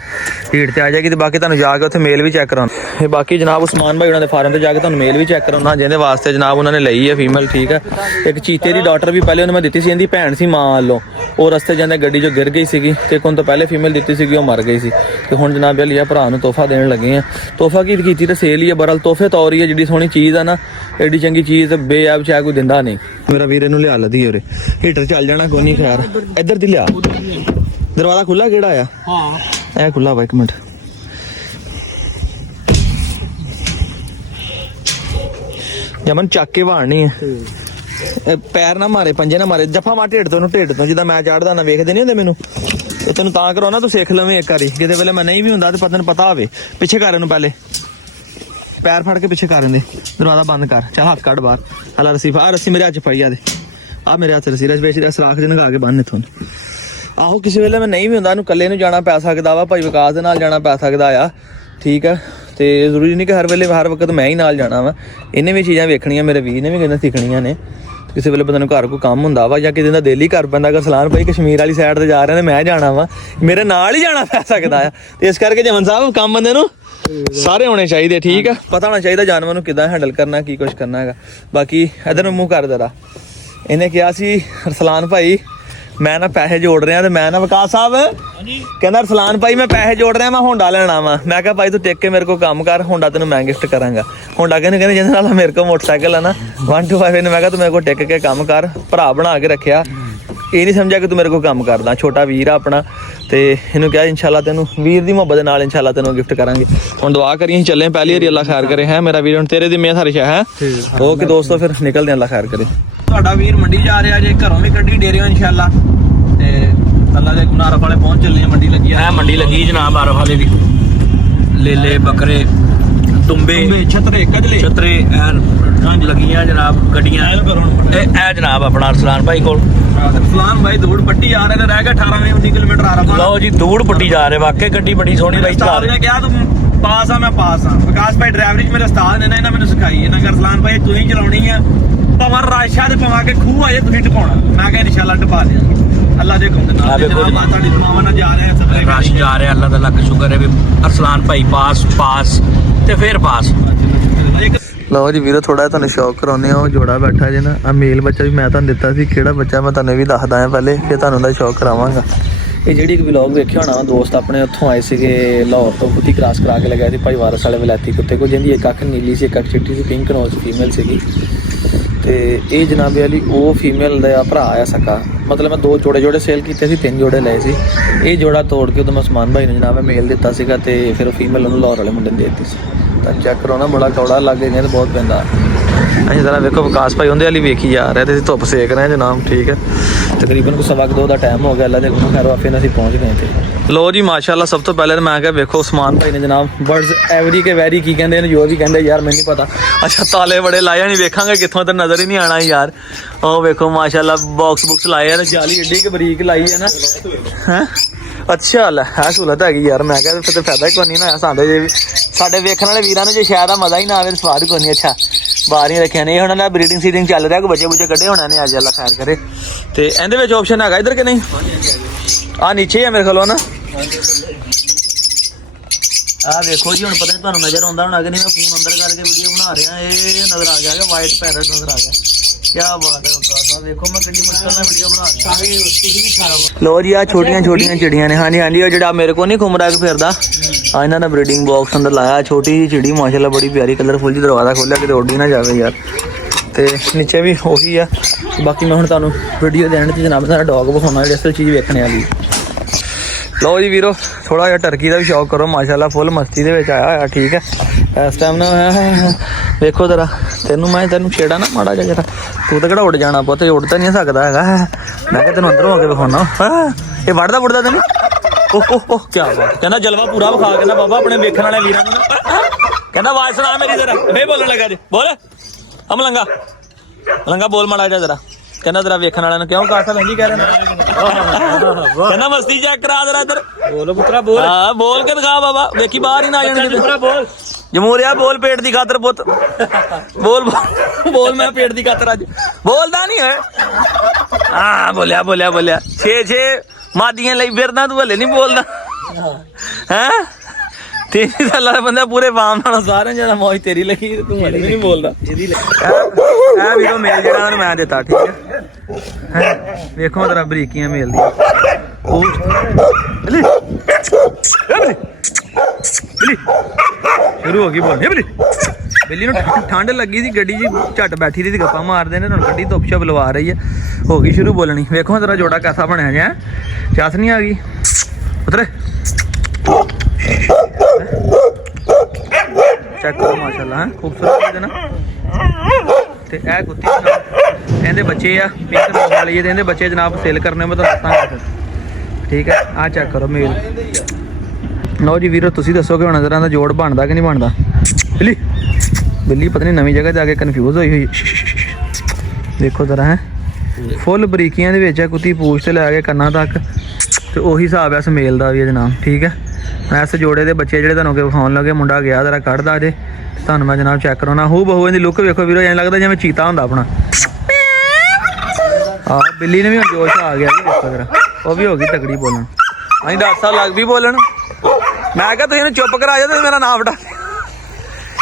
ਹੀਟ ਤੇ ਆ ਜਾਏਗੀ। ਤੇ ਬਾਕੀ ਤੁਹਾਨੂੰ ਜਾ ਕੇ ਉੱਥੇ ਮੇਲ ਵੀ ਚੈੱਕ ਕਰਾਉਣਾ। ਇਹ ਬਾਕੀ ਜਨਾਬ ਉਸਮਾਨ ਭਾਈ ਉਹਨਾਂ ਦੇ ਫਾਰਮ ਤੇ ਜਾ ਕੇ ਤੁਹਾਨੂੰ ਮੇਲ ਵੀ ਚੈੱਕ ਕਰਾਉਣਾ, ਜਿਹਦੇ ਵਾਸਤੇ ਜਨਾਬ ਉਹਨਾਂ ਨੇ ਲਈ ਹੈ ਫੀਮੇਲ। ਠੀਕ ਹੈ, ਇੱਕ ਚੀਤੇ ਦੀ ਡਾਟਰ ਵੀ ਪਹਿਲੇ ਉਹਨੇ ਮੈਂ ਦਿੱਤੀ ਸੀ, ਇਹਦੀ ਭੈਣ ਸੀ ਮਾਂ ਵੱਲੋਂ, ਉਹ ਰਸਤੇ ਜਾਂਦੇ ਗੱਡੀ 'ਚੋਂ ਗਿਰ ਗਈ ਸੀਗੀ, ਤੇ ਕੋਣ ਤੋਂ ਪਹਿਲੇ ਫੀਮੇਲ ਦਿੱਤੀ ਸੀਗੀ, ਉਹ ਮਰ ਗਈ ਸੀ। ਤੇ ਹੁਣ ਜਨਾਬ ਲਿਆ ਭਰਾ ਨੂੰ ਤੋਹਫਾ ਦੇਣ ਲੱਗੇ ਆ। ਤੋਹਫਾ ਕੀ ਕੀਤੀ ਤੇ ਸੇਲ ਹੀ ਹੈ, ਬਰਲ ਤੋਹਫੇ ਤੌਰ ਹੀ ਹੈ। ਜਿਹੜੀ ਸੋਹਣੀ ਚੀਜ਼ ਆ ਨਾ, ਐਡੀ ਚੰਗੀ ਚੀਜ਼ ਬੇਅਬ ਚਾਹ ਕੋਈ ਦਿੰਦਾ ਨਹੀਂ। ਮੇਰਾ ਵੀਰ ਇਹਨੂੰ ਲਿਆ ਲਦੀ ਉਰੇ, ਹੀਟਰ ਚੱਲ ਜਾਣਾ ਕੋਈ ਨਹੀਂ। ਖੈਰ ਇੱਧਰ ਦੀ ਲਿਆ, ਦਰਵਾਜ਼ਾ ਖੁੱਲਾ ਕਿਹੜਾ ਆ? ਹਾਂ ਇਹ ਖੁੱਲਾ ਵਾ, ਇੱਕ ਮਿੰਟ। ਜਮਨ ਚੱਕ ਕੇ ਵਾੜਨੀ ਹੈ, ਪੈਰ ਨਾ ਮਾਰੇ, ਪੰਜੇ ਨਾ ਮਾਰੇ, ਜੱਫਾ ਮਾਰ ਢਿੱਡ ਤੋਂ, ਢਿੱਡ ਤੋਂ ਜਿੱਦਾਂ ਮੈਂ ਚੜਦਾ ਨਾ, ਵੇਖਦੇ ਨਹੀਂ ਹੁੰਦੇ ਮੈਨੂੰ। ਇਹ ਤੈਨੂੰ ਤਾਂ ਕਰਾਉਣਾ, ਤੂੰ ਸਿੱਖ ਲਵੇਂ ਇੱਕ ਵਾਰੀ, ਕਿਤੇ ਵੇਲੇ ਮੈਂ ਨਹੀਂ ਵੀ ਹੁੰਦਾ ਤੇ ਪਤਾ ਹੋਵੇ। ਪਿੱਛੇ ਕਰ ਇਹਨੂੰ, ਪਹਿਲੇ ਪੈਰ ਫੜ ਕੇ ਪਿੱਛੇ ਕਰ ਦਿੰਦੇ, ਦਰਵਾਜ਼ਾ ਬੰਦ ਕਰ, ਚੱਲ ਹੱਥ ਕੱਢ ਬਾਹਰ। ਹਲਾ ਰੱਸੀ ਫਾ, ਰੱਸੀ ਮੇਰੇ ਹੱਥ 'ਚ ਫੜੀ ਆ ਦੇ, ਆ ਮੇਰੇ ਹੱਥ ਰੱਸੀ ਰਸ ਦਾ ਸਰਾਖ ਜਿਹਨੂੰ ਲਗਾ ਕੇ ਬੰਨ ਇੱਥੋਂ। ਆਹੋ ਕਿਸੇ ਵੇਲੇ ਮੈਂ ਨਹੀਂ ਵੀ ਹੁੰਦਾ, ਇਹਨੂੰ ਇਕੱਲੇ ਨੂੰ ਜਾਣਾ ਪੈ ਸਕਦਾ ਵਾ, ਭਾਈ ਵਿਕਾਸ ਦੇ ਨਾਲ ਜਾਣਾ ਪੈ ਸਕਦਾ ਆ। ਠੀਕ ਆ, ਤੇ ਜ਼ਰੂਰੀ ਨਹੀਂ ਕਿ ਹਰ ਵੇਲੇ ਹਰ ਵਕਤ ਮੈਂ ਹੀ ਨਾਲ ਜਾਣਾ ਵਾ। ਇਹਨੇ ਵੀ ਚੀਜ਼ਾਂ ਵੇਖਣੀਆਂ, ਮੇਰੇ ਵੀਰ ਨੇ ਵੀ ਕਹਿੰਦਾ ਸਿੱਖਣੀਆਂ ਨੇ। ਕਿਸੇ ਵੇਲੇ ਬੰਦੇ ਨੂੰ ਘਰ ਕੋਈ ਕੰਮ ਹੁੰਦਾ ਵਾ ਜਾਂ ਕਿਸੇ ਦਾ ਦਿਲ ਹੀ ਕਰ ਪੈਂਦਾ ਅਗਰ ਸਲਾਨ ਭਾਈ ਕਸ਼ਮੀਰ ਵਾਲੀ ਸਾਈਡ ਤੇ ਜਾ ਰਹੇ ਨੇ ਮੈਂ ਜਾਣਾ ਵਾ ਮੇਰੇ ਨਾਲ ਹੀ ਜਾਣਾ ਪੈ ਸਕਦਾ ਆ ਤੇ ਇਸ ਕਰਕੇ ਜਮਨ ਸਾਹਿਬ ਕੰਮ ਬੰਦੇ ਨੂੰ ਸਾਰੇ ਹੋਣੇ ਚਾਹੀਦੇ ਠੀਕ ਆ ਪਤਾ ਹੋਣਾ ਚਾਹੀਦਾ ਜਾਨਵਰ ਨੂੰ ਕਿੱਦਾਂ ਹੈਂਡਲ ਕਰਨਾ ਕੀ ਕੁਝ ਕਰਨਾ ਹੈਗਾ ਬਾਕੀ ਇਧਰ ਨੂੰ ਮੂੰਹ ਕਰ ਜਰਾ ਇਹਨੇ ਕਿਹਾ ਸੀ ਰਸਲਾਨ ਭਾਈ ਮੈਂ ਨਾ ਪੈਸੇ ਜੋੜ ਰਿਹਾ ਤੇ ਮੈਂ ਨਾ ਵਿਕਾਸ ਸਾਹਿਬ ਕਹਿੰਦਾ ਰਸਲਾਨ ਭਾਈ ਮੈਂ ਪੈਸੇ ਜੋੜ ਰਿਹਾ ਮੈਂ ਹੋਂਡਾ ਲੈਣਾ ਵਾ ਮੈਂ ਕਿਹਾ ਭਾਈ ਤੂੰ ਟਿਕ ਕੇ ਮੇਰੇ ਕੋਲ ਕੰਮ ਕਰ ਹੋਂਡਾ ਤੈਨੂੰ ਮੈਂ ਗਿਫਟ ਕਰਾਂਗਾ ਹੋਂਡਾ ਕਹਿੰਦੇ ਜਿਹਦੇ ਨਾਲ ਮੇਰੇ ਕੋਲ ਮੋਟਰਸਾਈਕਲ ਆ ਨਾ 125 ਨੇ ਮੈਂ ਕਿਹਾ ਤੂੰ ਮੇਰੇ ਕੋਲ ਟਿਕ ਕੇ ਕੰਮ ਕਰ ਭਰਾ ਬਣਾ ਕੇ ਰੱਖਿਆ ਇਹ ਨਹੀਂ ਸਮਝਿਆ ਕਿ ਤੂੰ ਮੇਰੇ ਕੋਲ ਕੰਮ ਕਰਦਾ ਛੋਟਾ ਵੀਰ ਆ ਆਪਣਾ ਤੇ ਇਹਨੂੰ ਕਿਹਾ ਇਨਸ਼ਾਅੱਲਾ ਤੈਨੂੰ ਵੀਰ ਦੀ ਮੁਹੱਬਤ ਦੇ ਨਾਲ ਇਨਸ਼ਾਅੱਲਾ ਤੈਨੂੰ ਗਿਫਟ ਕਰਾਂਗੇ ਹੁਣ ਦੁਆ ਕਰੀਂ ਚੱਲੇ ਪਹਿਲੀ ਵਾਰੀ ਅੱਲਾ ਖੈਰ ਕਰੇ ਹੈ ਮੇਰਾ ਵੀਰ ਹੁਣ ਤੇਰੇ ਦੀ ਮਿਹਰ ਹਰਿਸ਼ਾ ਹੈ ਓਕੇ ਦੋਸਤੋ ਫਿਰ ਨਿਕਲਦੇ ਅੱਲਾ ਖੈਰ ਕਰੇ ਤੁਹਾਡਾ ਵੀਰ ਮੰਡੀ ਜਾ ਰਿਹਾ ਜੇ ਘਰੋਂ ਵੀ ਕੱਢੀ ਡੇਰਿਓ ਇਨਸ਼ਾਅੱਲਾ ਤੇ ਅੱਲਾ ਦੇ ਗੁਨਾਰਫ ਵਾਲੇ ਪਹੁੰਚ ਚੱਲੇ ਆ ਮੰਡੀ ਲੱਗੀ ਆ ਮੰਡੀ ਲੱਗੀ ਜਨਾਬ ਆਰਫ ਵਾਲੇ ਦੀ ਲੇਲੇ ਬੱਕਰੇ ਤੁੰਬੇ ਛਤਰੇ ਲੱਗੀਆਂ ਜਨਾਬ ਗੱਡੀਆਂ ਇਹ ਜਨਾਬ ਆਪਣਾ ਅਰਸਲਾਨ ਭਾਈ ਕੋਲ ਅਰਸਲਾਨ ਭਾਈ ਦੂੜ ਪੱਟੀ ਆ ਰਹੇ ਨੇ ਰਹਿ ਗਿਆ 18-19 ਕਿਲੋਮੀਟਰ ਆ ਰਹਾ ਲਓ ਜੀ ਦੂੜ ਪੱਟੀ ਜਾ ਰਹੇ ਵਾਕਈ ਗੱਡੀ ਬੜੀ ਸੋਹਣੀ ਬਾਈ ਚਲਾ ਰਹੇ ਨੇ ਕਿਹਾ ਤੂੰ ਪਾਸ ਆ ਮੈਂ ਪਾਸ ਆ ਵਿਕਾਸ ਭਾਈ ਡਰਾਈਵਰੀ ਚ ਮੇਰੇ ਉਸਤਾਦ ਨੇ ਨਾ ਇਹਨਾਂ ਮੈਨੂੰ ਸਿਖਾਈ ਇਹਨਾਂ ਕਿ ਅਰਸਲਾਨ ਭਾਈ ਤੂੰ ਹੀ ਚਲਾਉਣੀ ਆ ਭਾਵੇਂ ਰਾਸ਼ਾ ਦੇ ਪਵਾ ਕੇ ਖੂਹ ਆ ਜੇ ਤੁਸੀਂ ਟਪਾਉਣਾ ਮੈਂ ਕਿਹਾ ਇਨਸ਼ਾਅੱਲਾ ਟਪਾ ਦਿਆਂਗੇ ਅੱਲਾ ਦੇ ਹੁਕਮ ਦੇ ਨਾਲ ਮਾਤਾ ਦੀ ਦੁਆਵਾਂ ਨਾਲ ਜਾ ਰਹੇ ਆ ਸਭ ਰਾਸ਼ ਜਾ ਰਹੇ ਅੱਲਾ ਦਾ ਲੱਖ ਸ਼ੁਕਰ ਹੈ ਵੀ ਅਰਸਲਾਨ ਭਾਈ ਪਾਸ ਤੇ ਫਿਰ ਪਾਸ ਲਓ ਜੀ ਵੀਰੋ ਥੋੜਾ ਤੁਹਾਨੂੰ ਸ਼ੌਕ ਕਰਾਉਂਦੇ ਆ ਉਹ ਜੋੜਾ ਬੈਠਾ ਜੇ ਨਾ ਆ ਮੇਲ ਬੱਚਾ ਵੀ ਮੈਂ ਤੁਹਾਨੂੰ ਦਿੱਤਾ ਸੀ ਕਿਹੜਾ ਬੱਚਾ ਮੈਂ ਤੁਹਾਨੂੰ ਵੀ ਦੱਸਦਾ ਆ ਪਹਿਲੇ ਫਿਰ ਤੁਹਾਨੂੰ ਦਾ ਸ਼ੌਕ ਕਰਾਵਾਂਗਾ ਇਹ ਜਿਹੜੀ ਇੱਕ ਵਲੌਗ ਵੇਖਿਆ ਹੋਣਾ ਦੋਸਤ ਆਪਣੇ ਉੱਥੋਂ ਆਏ ਸੀਗੇ ਲਾਹੌਰ ਤੋਂ ਕੁੱਤੀ ਕ੍ਰਾਸ ਕਰਾ ਕੇ ਲਗਾਇਆ ਸੀ ਭਾਈ ਵਾਰਸ ਵਾਲੇ ਵਲੈਤੀ ਕੁੱਤੇ ਕੋ ਜਿਹਦੀ ਇੱਕ ਅੱਖ ਨੀਲੀ ਸੀ ਇੱਕ ਅੱਖ ਚਿੱਟੀ ਸੀ ਪਿੰਕ ਨੋਜ਼ ਫੀਮੇਲ ਸੀਗੀ ਤੇ ਇਹ ਜਨਾਬੇ ਵਾਲੀ ਉਹ ਫੀਮੇਲ ਦਾ ਭਰਾ ਆ ਸਕਾ ਮਤਲਬ ਮੈਂ 2 ਜੋੜੇ ਸੇਲ ਕੀਤੇ ਸੀ 3 ਜੋੜੇ ਲਏ ਸੀ ਇਹ ਜੋੜਾ ਤੋੜ ਕੇ ਉਦੋਂ ਮੈਂ ਉਸਮਾਨ ਭਾਈ ਨੂੰ ਜਨਾਬ ਮੇਲ ਦਿੱਤਾ ਸੀਗਾ ਤੇ ਫਿਰ ਉਹ ਫੀਮੇਲ ਉਹਨੂੰ ਲਾਹੌਰ ਵਾਲੇ ਮੁੰਡੇ ਨੇ ਦੇ ਦਿੱਤੀ ਸੀ ਤਾਂ ਚੈੱਕ ਕਰੋ ਨਾ ਬੜਾ ਕੌੜਾ ਲੱਗ ਗਿਆ ਤੇ ਬਹੁਤ ਪੈਂਦਾ ਅਸੀਂ ਜ਼ਰਾ ਵੇਖੋ ਵਿਕਾਸ ਭਾਈ ਉਹਦੇ ਵਾਲੀ ਵੇਖੀ ਜਾ ਰਿਹਾ ਤੇ ਅਸੀਂ ਧੁੱਪ ਸੇਕ ਰਹੇ ਜਨਾਬ ਠੀਕ ਹੈ ਤਕਰੀਬਨ 2:15 ਦਾ ਟਾਈਮ ਹੋ ਗਿਆ ਅੱਲਾ ਦੇ ਗੁਰੂ ਖੈਰ ਵਾਫੇ ਅਸੀਂ ਪਹੁੰਚ ਗਏ ਤੇ ਲੋ ਜੀ ਮਾਸ਼ਾਅੱਲਾ ਸਭ ਤੋਂ ਪਹਿਲੇ ਮੈਂ ਕਿਹਾ ਵੇਖੋ ਉਸਮਾਨ ਭਾਈ ਨੇ ਜਨਾਬ ਬਰਡਸ ਐਵਰੀ ਕੇ ਵੈਰੀ ਕੀ ਕਹਿੰਦੇ ਨੇ ਜੋ ਵੀ ਕਹਿੰਦੇ ਯਾਰ ਮੈਨੂੰ ਨਹੀਂ ਪਤਾ ਅੱਛਾ ਤਾਲੇ ਬੜੇ ਲਾਏ ਨਹੀਂ ਵੇਖਾਂਗੇ ਕਿੱਥੋਂ ਤੇ ਨਜ਼ਰ ਹੀ ਨਹੀਂ ਆਣਾ ਯਾਰ ਉਹ ਵੇਖੋ ਮਾਸ਼ਾਅੱਲਾ ਬਾਕਸ ਲਾਏ ਆ ਤੇ ਜਾਲੀ ਏਡੀ ਕਿ ਬਰੀਕ ਲਾਈ ਹੈ ਨਾ ਹੈ ਅੱਛਾ ਲੈ ਹੈ ਸਹੂਲਤ ਹੈਗੀ ਯਾਰ ਮੈਂ ਕਿਹਾ ਫਿਰ ਫਾਇਦਾ ਕੋਈ ਨਹੀਂ ਨਾ ਸਾਡੇ ਵੇਖਣ ਵਾਲੇ ਵੀਰਾਂ ਨੂੰ ਜੇ ਸ਼ਾਇਦ ਆ ਮਜ਼ਾ ਹੀ ਨਾ ਆਵੇ ਸਵਾਦ ਕੋਈ ਨਹੀਂ ਅੱਛਾ ਬਾਹਰ ਹੀ ਰੱਖਿਆ ਨਹੀਂ ਹੁਣ ਨਾ ਬਰੀਡਿੰਗ ਸੀਡਿੰਗ ਚੱਲ ਰਿਹਾ ਕੋਈ ਬੱਚੇ ਕੱਢੇ ਹੋਣਾ ਨੇ ਅੱਜ ਅੱਲਾ ਖੈਰ ਕਰੇ ਤੇ ਇਹਦੇ ਵਿੱਚ ਆਪਸ਼ਨ ਹੈਗਾ ਇਧਰ ਕਿ ਨਹੀਂ ਆ ਨੀਚੇ ਆ ਮੇਰੇ ਕੋਲ ਨਾ ਆ ਵੇਖੋ ਜੀ ਹੁਣ ਪਤਾ ਨਹੀਂ ਤੁਹਾਨੂੰ ਨਜ਼ਰ ਆਉਂਦਾ ਹੋਣਾ ਕਿ ਨਹੀਂ ਮੈਂ ਫੋਨ ਅੰਦਰ ਕਰਕੇ ਵੀਡੀਓ ਬਣਾ ਰਿਹਾ ਇਹ ਨਜ਼ਰ ਆ ਗਿਆ ਵਾਈਟ ਪੈਰਟ ਨਜ਼ਰ ਆ ਗਿਆ ਕੀ ਬਾਤ ਹੈ ਉਸਤਾਦ ਵੇਖੋ ਮੈਂ ਕਿੰਨੀ ਮੁਸ਼ਕਲ ਨਾਲ ਵੀਡੀਓ ਬਣਾ ਰਿਹਾ ਤੁਸੀਂ ਵੀ ਖਾਓ ਲੋ ਜੀ ਆ ਛੋਟੀਆਂ ਚਿੜੀਆਂ ਨੇ ਹਾਂਜੀ ਉਹ ਜਿਹੜਾ ਮੇਰੇ ਕੋਲ ਨਹੀਂ ਘੁੰਮ ਰਿਹਾ ਫਿਰਦਾ ਆ ਇਹਨਾਂ ਦਾ ਬਰੀਡਿੰਗ ਬਾਕਸ ਅੰਦਰ ਲਾਇਆ ਛੋਟੀ ਜਿਹੀ ਚਿੜੀ ਮਾਸ਼ਾਅੱਲਾ ਬੜੀ ਪਿਆਰੀ ਕਲਰਫੁਲ ਜੀ ਦਰਵਾਜ਼ਾ ਖੋਲਿਆ ਕਿਤੇ ਉੱਡੀ ਨਾ ਜਾਵੇ ਯਾਰ ਤੇ ਨੀਚੇ ਵੀ ਉਹੀ ਆ ਬਾਕੀ ਮੈਂ ਹੁਣ ਤੁਹਾਨੂੰ ਵੀਡੀਓ ਦੇ ਐਂਡ ਤੇ ਜਨਾਬ ਦਾ ਡੌਗ ਵਿਖਾਉਣਾ ਜਿਹੜੀ ਅਸਲ ਚੀਜ਼ ਵੇਖਣ ਵਾਲੀ ਲਓ ਜੀ ਵੀਰੋ ਥੋੜਾ ਜਿਹਾ ਟਰਕੀ ਦਾ ਵੀ ਸ਼ੌਕ ਕਰੋ ਮਾਸ਼ਾਅੱਲਾ ਫੁੱਲ ਮਸਤੀ ਦੇ ਵਿੱਚ ਆਇਆ ਹੋਇਆ ਠੀਕ ਹੈ ਇਸ ਟਾਈਮ ਨਾ ਵੇਖੋ ਜ਼ਰਾ ਤੈਨੂੰ ਛੇੜਾ ਨਾ ਮਾੜਾ ਜਿਹਾ ਜਰਾ ਤੂੰ ਤਾਂ ਕਿਹੜਾ ਉੱਡ ਜਾਣਾ ਪੁੱਤ ਉੱਡ ਤਾਂ ਨਹੀਂ ਸਕਦਾ ਹੈਗਾ ਮੈਂ ਕਿਹਾ ਤੈਨੂੰ ਅੰਦਰੋਂ ਆ ਕੇ ਵਿਖਾਉਣਾ ਇਹ ਵੜਦਾ ਤੈਨੂੰ ਓਹ ਕੀ ਬਾਤ ਕਹਿੰਦਾ ਜਲਵਾ ਪੂਰਾ ਵਿਖਾ ਕਹਿੰਦਾ ਬਾਬਾ ਆਪਣੇ ਵੇਖਣ ਵਾਲੇ ਵੀਰਾਂ ਨੂੰ ਕਹਿੰਦਾ ਆਵਾਜ਼ ਸੁਣਾ ਮੇਰੀ ਜ਼ਰਾ ਫੇਰ ਬੋਲਣ ਲੱਗਾ ਜੀ ਬੋਲ ਮਲੰਗਾ ਬੋਲ ਮਾੜਾ ਜਿਹਾ ਜ਼ਰਾ ਕਹਿੰਦਾ ਤੇਰਾ ਵੇਖਣ ਵਾਲਿਆਂ ਨੂੰ ਕਿਉਂ ਕਾਸਾ ਲੈਂਦੀ ਕਹਿ ਰਿਹਾ ਕਹਿੰਦਾ ਮਸਤੀ ਚੈੱਕ ਕਰਾ ਜਰਾ ਇੱਧਰ ਬੋਲ ਪੁੱਤਰਾ ਬੋਲ ਹਾਂ ਬੋਲ ਕੇ ਦਿਖਾ ਬਾਬਾ ਵੇਖੀ ਬਾਹਰ ਹੀ ਨਾ ਜਾਣ ਕਿਤੇ ਬੋਲ ਜਮੂਰੀਆ ਬੋਲ ਪੇਟ ਦੀ ਖਾਤਰ ਪੁੱਤ ਬੋਲ ਮੈਂ ਪੇਟ ਦੀ ਖਾਤਰ ਅੱਜ ਬੋਲਦਾ ਨਹੀਂ ਹੈ ਹਾਂ ਬੋਲਿਆ 6 ਮਾਦੀਆਂ ਲਈ ਫਿਰਦਾ ਤੂੰ ਹਲੇ ਨਹੀਂ ਬੋਲਦਾ ਹੈ 3 ਸਾਲਾਂ ਦਾ ਬੰਦਾ ਪੂਰੇ ਵਾਮ ਨਾਲ ਸਾਰਿਆਂ ਜਿਆਦਾ ਮੌਜ ਤੇਰੀ ਲੱਗੀ ਤੂੰ ਹਲੇ ਨਹੀਂ ਬੋਲਦਾ ਇਹਦੀ ਇਹ ਵੀਰੋ ਮੇਲ ਜਿਹੜਾ ਉਹਨੂੰ ਮੈਂ ਦਿੱਤਾ ਠੀਕ ਹੈ ਵੇਖੋ ਤੇਰਾ ਬਰੀਕੀਆਂ ਮੇਲ ਦੀ ਸ਼ੁਰੂ ਹੋ ਗਈ ਬੋਲ ਬਿੱਲੀ ਨੂੰ ਠੰਡ ਲੱਗੀ ਸੀ ਗੱਡੀ 'ਚ ਝੱਟ ਬੈਠੀ ਰਹੀ ਸੀ ਗੱਪਾਂ ਮਾਰਦੇ ਨੇ ਹੁਣ ਗੱਡੀ ਧੁੱਪ ਛਪ ਲਵਾ ਰਹੀ ਹੈ ਹੋ ਗਈ ਸ਼ੁਰੂ ਬੋਲਣੀ ਵੇਖੋ ਤੇਰਾ ਜੋੜਾ ਕੈਸਾ ਬਣਿਆ ਜਿਆ ਚਾਸ ਨਹੀਂ ਆ ਗਈ ਉਤਰੇ ਚੈੱਕ ਕਰੋ ਮਾਸ਼ਾਅੱਲਾ ਹੈ ਖੂਬਸੂਰਤ ਹੈ ਨਾ ਤੇ ਇਹ ਕੁੱਤੀ ਇਹਦੇ ਬੱਚੇ ਆ ਪਿੰਕ ਰੋਜ਼ ਵਾਲੀ ਇਹਦੇ ਬੱਚੇ ਜਨਾਬ ਸੇਲ ਕਰਨੇ ਮੈਂ ਤੁਹਾਨੂੰ ਦੱਸਾਂਗਾ ਠੀਕ ਹੈ ਆ ਚੈੱਕ ਕਰੋ ਮੇਲ ਲਓ ਜੀ ਵੀਰੋ ਤੁਸੀਂ ਦੱਸੋ ਕਿ ਹੁਣ ਨਜ਼ਰਾਂ ਦਾ ਜੋੜ ਬਣਦਾ ਕਿ ਨਹੀਂ ਬਣਦਾ ਬਿੱਲੀ ਪਤਾ ਨਹੀਂ ਨਵੀਂ ਜਗ੍ਹਾ ਜਾ ਕੇ ਕਨਫਿਊਜ਼ ਹੋਈ ਦੇਖੋ ਜ਼ਰਾ ਹੈ ਫੁੱਲ ਬਰੀਕੀਆਂ ਦੇ ਵਿੱਚ ਹੈ ਕੁੱਤੀ ਪੂਛ ਤੇ ਲੈ ਕੇ ਕੰਨਾਂ ਤੱਕ ਤੇ ਉਹੀ ਹਿਸਾਬ ਹੈ ਸਮੇਲ ਦਾ ਵੀ ਹੈ ਜਨਾਬ ਠੀਕ ਹੈ ਇਸ ਜੋੜੇ ਦੇ ਬੱਚੇ ਜਿਹੜੇ ਤੁਹਾਨੂੰ ਵਿਖਾਉਣ ਲੱਗੇ ਮੁੰਡਾ ਗਿਆ ਜ਼ਰਾ ਕੱਢਦਾ ਜੇ ਤੁਹਾਨੂੰ ਮੈਂ ਜਨਾਬ ਚੈੱਕ ਕਰਾਉਣਾ ਹੂ ਬਹੂ ਇਹਦੀ ਲੁੱਕ ਵੇਖੋ ਵੀਰੋ ਐਂ ਲੱਗਦਾ ਜਿਵੇਂ ਚੀਤਾ ਹੁੰਦਾ ਆਪਣਾ ਆ ਬਿੱਲੀ ਨੇ ਵੀ ਹੁਣ ਜੋਸ਼ ਆ ਗਿਆ ਜੀ, ਦੇਖੋ ਜਰਾ ਉਹ ਵੀ ਹੋ ਗਈ ਤਕੜੀ ਬੋਲਣ। ਅਸੀਂ ਡਾਕਟਰ ਸਾਹਿਬ ਲੱਗ ਵੀ ਬੋਲਣ, ਮੈਂ ਕਿਹਾ ਤੁਸੀਂ ਇਹਨੂੰ ਚੁੱਪ ਕਰਾ ਜਾ, ਤੁਸੀਂ ਮੇਰਾ ਨਾਮ ਵਟਾ।